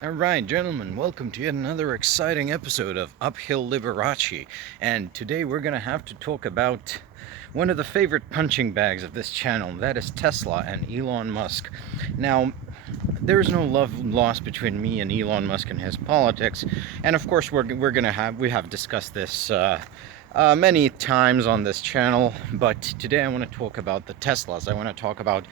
Alright, gentlemen, welcome to yet another exciting episode of Uphill Liberace. And today we're going to have to talk about one of the favorite punching bags of this channel, that is Tesla and Elon Musk. Now, there's no love lost between me and Elon Musk and his politics, and of course we have discussed this many times on this channel, but today I want to talk about the Teslas. I want to talk about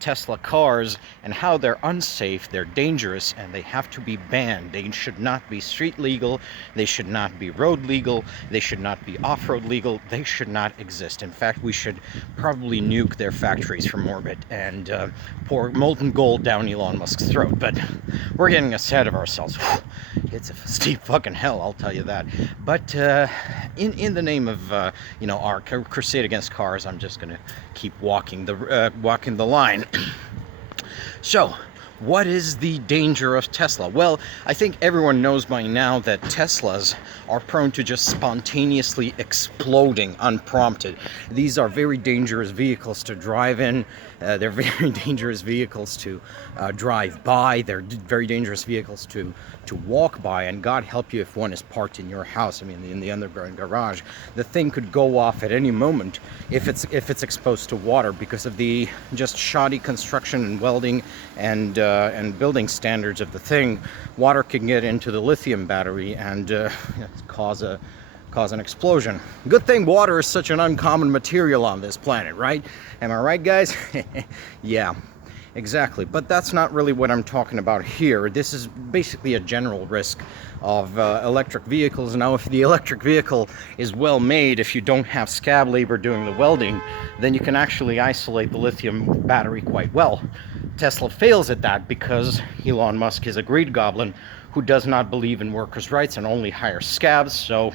Tesla cars and how they're unsafe, they're dangerous, and they have to be banned. They should not be street legal, they should not be road legal, they should not be off-road legal, they should not exist. In fact, we should probably nuke their factories from orbit and pour molten gold down Elon Musk's throat, but we're getting ahead of ourselves. It's a steep fucking hell, I'll tell you that. But in the name of our crusade against cars, I'm just gonna keep walking the line. So, what is the danger of Tesla? Well, I think everyone knows by now that Teslas are prone to just spontaneously exploding unprompted. These are very dangerous vehicles to drive in. They're very dangerous vehicles to drive by. They're very dangerous vehicles to walk by. And God help you if one is parked in your house. I mean, in the underground garage, the thing could go off at any moment if it's exposed to water because of the just shoddy construction and welding and building standards of the thing. Water can get into the lithium battery and cause an explosion. Good thing water is such an uncommon material on this planet, right? Am I right, guys? Yeah, exactly. But that's not really what I'm talking about here. This is basically a general risk of electric vehicles. Now, if the electric vehicle is well made, if you don't have scab labor doing the welding, then you can actually isolate the lithium battery quite well. Tesla fails at that because Elon Musk is a greed goblin who does not believe in workers' rights and only hires scabs. So,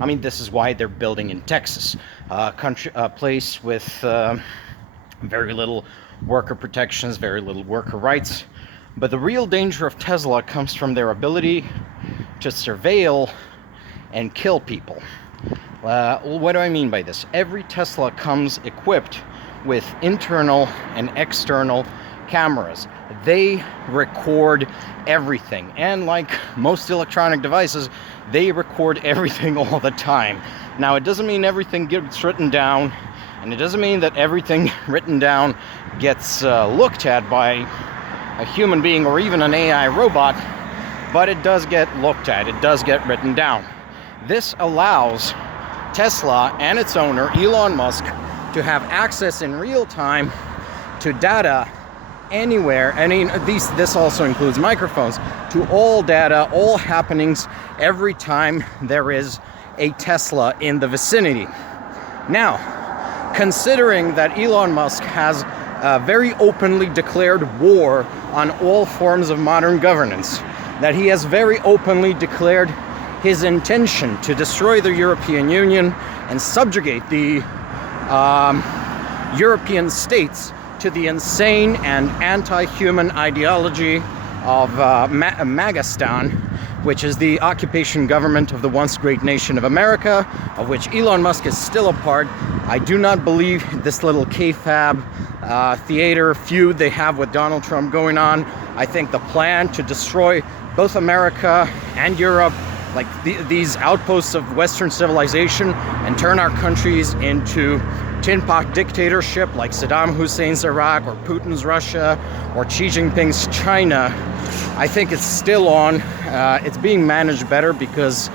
I mean, this is why they're building in Texas, a place with very little worker protections, very little worker rights. But the real danger of Tesla comes from their ability to surveil and kill people. What do I mean by this? Every Tesla comes equipped with internal and external cameras. They record everything, and like most electronic devices, they record everything all the time. Now, it doesn't mean everything gets written down, and it doesn't mean that everything written down gets looked at by a human being or even an AI robot, but it does get looked at, it does get written down. This allows Tesla and its owner, Elon Musk, to have access in real time to data anywhere. I mean, this also includes microphones, to all data, all happenings, every time there is a Tesla in the vicinity. Now, considering that Elon Musk has very openly declared war on all forms of modern governance, that he has very openly declared his intention to destroy the European Union and subjugate the European states to the insane and anti-human ideology of Magistan, which is the occupation government of the once great nation of America, of which Elon Musk is still a part. I do not believe this little kayfabe theater feud they have with Donald Trump going on. I think the plan to destroy both America and Europe, like these outposts of Western civilization, and turn our countries into tin pot dictatorship like Saddam Hussein's Iraq or Putin's Russia or Xi Jinping's China, I think it's still on. It's being managed better because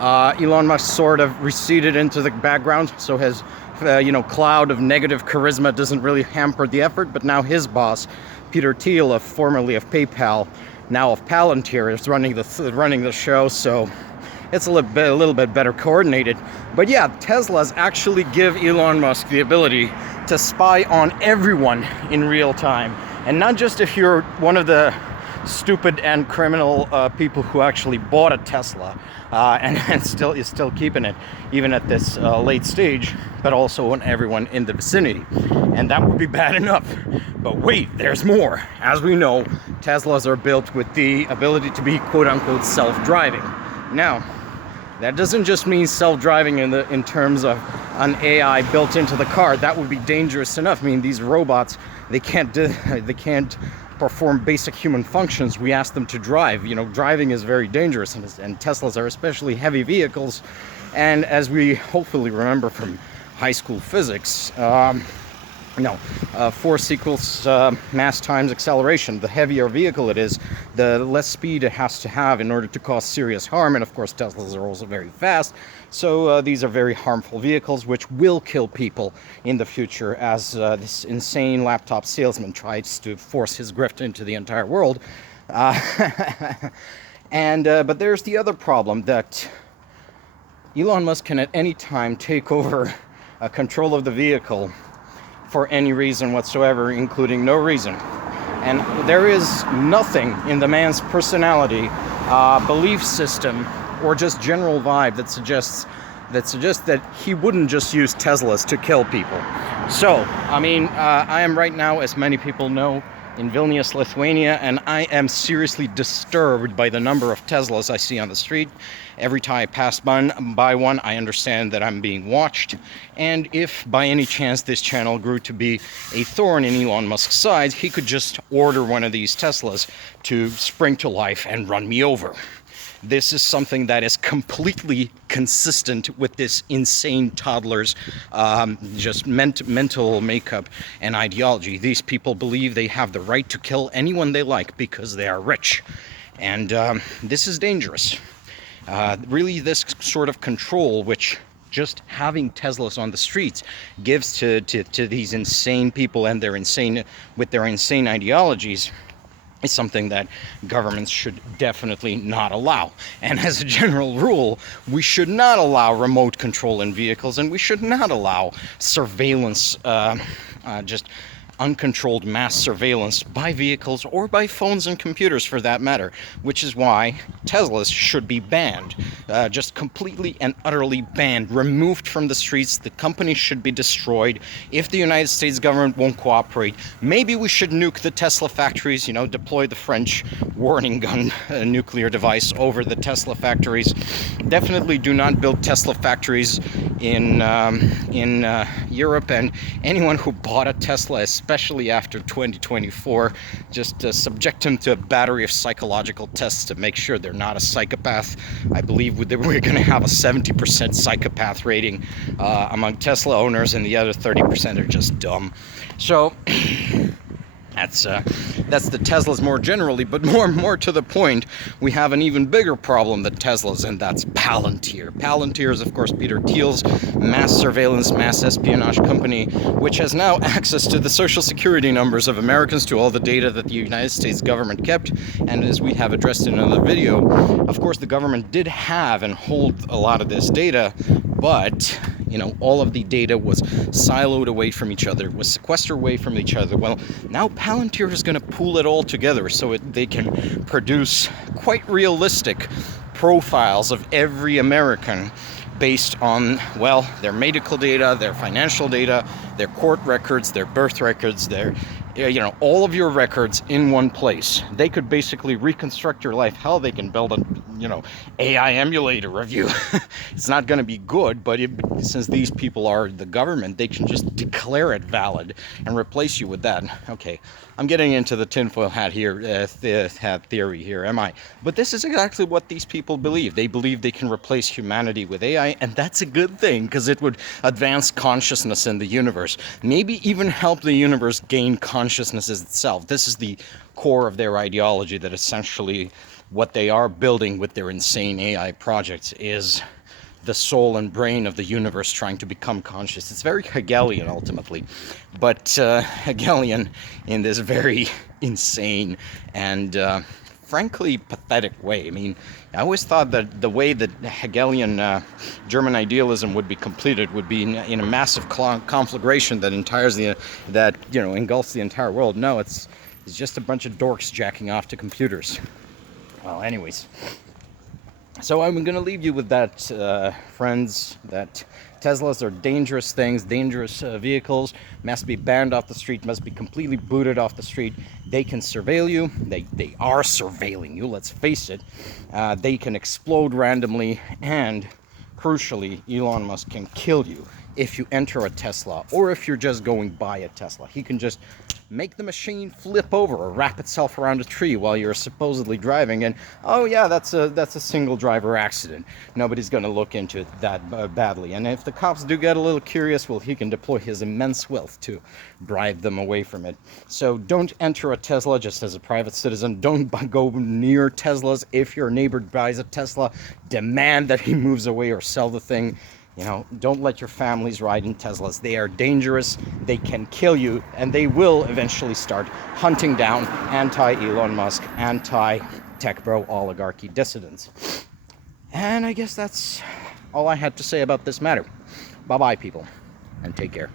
Elon Musk sort of receded into the background, so his cloud of negative charisma doesn't really hamper the effort. But now his boss, Peter Thiel, formerly of PayPal, now of Palantir, is running the show. So it's a little bit better coordinated. But yeah, Teslas actually give Elon Musk the ability to spy on everyone in real time. And not just if you're one of the stupid and criminal people who actually bought a Tesla and is still keeping it even at this late stage, but also on everyone in the vicinity. And that would be bad enough. But wait, there's more. As we know, Teslas are built with the ability to be quote-unquote self-driving. Now, that doesn't just mean self-driving in terms of an AI built into the car. That would be dangerous enough. I mean, these robots, they can't perform basic human functions, we ask them to drive. You know, driving is very dangerous, and Teslas are especially heavy vehicles. And as we hopefully remember from high school physics, force equals mass times acceleration. The heavier vehicle it is, the less speed it has to have in order to cause serious harm. And of course, Teslas are also very fast. So these are very harmful vehicles, which will kill people in the future, as this insane laptop salesman tries to force his grift into the entire world. But there's the other problem, that Elon Musk can at any time take over control of the vehicle for any reason whatsoever, including no reason. And there is nothing in the man's personality, belief system, or just general vibe that suggests that he wouldn't just use Teslas to kill people. So, I mean, I am right now, as many people know, in Vilnius, Lithuania, and I am seriously disturbed by the number of Teslas I see on the street. Every time I pass by one, I understand that I'm being watched. And if by any chance this channel grew to be a thorn in Elon Musk's side, he could just order one of these Teslas to spring to life and run me over. This is something that is completely consistent with this insane toddler's just mental makeup and ideology. These people believe they have the right to kill anyone they like because they are rich. And this is dangerous. Really, this sort of control, which just having Teslas on the streets gives to these insane people and their insane ideologies, is something that governments should definitely not allow. And as a general rule, we should not allow remote control in vehicles, and we should not allow surveillance, just uncontrolled mass surveillance by vehicles or by phones and computers for that matter, which is why Teslas should be banned, just completely and utterly banned, removed from the streets. The company should be destroyed. If the United States government won't cooperate, maybe we should nuke the Tesla factories, you know, deploy the French warning gun nuclear device over the Tesla factories. Definitely do not build Tesla factories in Europe, and anyone who bought a Tesla, especially after 2024, just subject them to a battery of psychological tests to make sure they're not a psychopath. I believe we're going to have a 70% psychopath rating among Tesla owners, and the other 30% are just dumb. So that's the Teslas more generally, but more to the point, we have an even bigger problem than Teslas, and that's Palantir. Palantir is, of course, Peter Thiel's mass surveillance, mass espionage company, which has now access to the social security numbers of Americans, to all the data that the United States government kept. And as we have addressed in another video, of course, the government did have and hold a lot of this data, but you know, all of the data was siloed away from each other, was sequestered away from each other. Well, now Palantir is going to pool it all together so they can produce quite realistic profiles of every American based on, well, their medical data, their financial data, their court records, their birth records, their, you know, all of your records in one place. They could basically reconstruct your life. Hell, they can build a, you know, AI emulator of you. It's not going to be good, but since these people are the government, they can just declare it valid and replace you with that. Okay, I'm getting into the tinfoil hat here, hat theory here, am I? But this is exactly what these people believe. They believe they can replace humanity with AI, and that's a good thing, because it would advance consciousness in the universe. Maybe even help the universe gain consciousness itself. This is the core of their ideology, that essentially what they are building with their insane AI projects is the soul and brain of the universe trying to become conscious. It's very Hegelian ultimately, but Hegelian in this very insane and frankly pathetic way. I mean, I always thought that the way that Hegelian German idealism would be completed would be in a massive conflagration that engulfs the entire world. No, it's just a bunch of dorks jacking off to computers. Well, anyways, so I'm going to leave you with that, friends, that Teslas are dangerous things, dangerous vehicles, must be banned off the street, must be completely booted off the street. They can surveil you. They are surveilling you, let's face it. They can explode randomly, and crucially, Elon Musk can kill you if you enter a Tesla, or if you're just going by a Tesla. He can just make the machine flip over or wrap itself around a tree while you're supposedly driving, and oh yeah, that's a single driver accident. Nobody's going to look into it that badly. And if the cops do get a little curious, well, he can deploy his immense wealth to drive them away from it. So don't enter a Tesla just as a private citizen. Don't go near Teslas. If your neighbor buys a Tesla, demand that he moves away or sell the thing. You know, don't let your families ride in Teslas. They are dangerous, they can kill you, and they will eventually start hunting down anti-Elon Musk, anti-tech bro oligarchy dissidents. And I guess that's all I had to say about this matter. Bye-bye, people, and take care.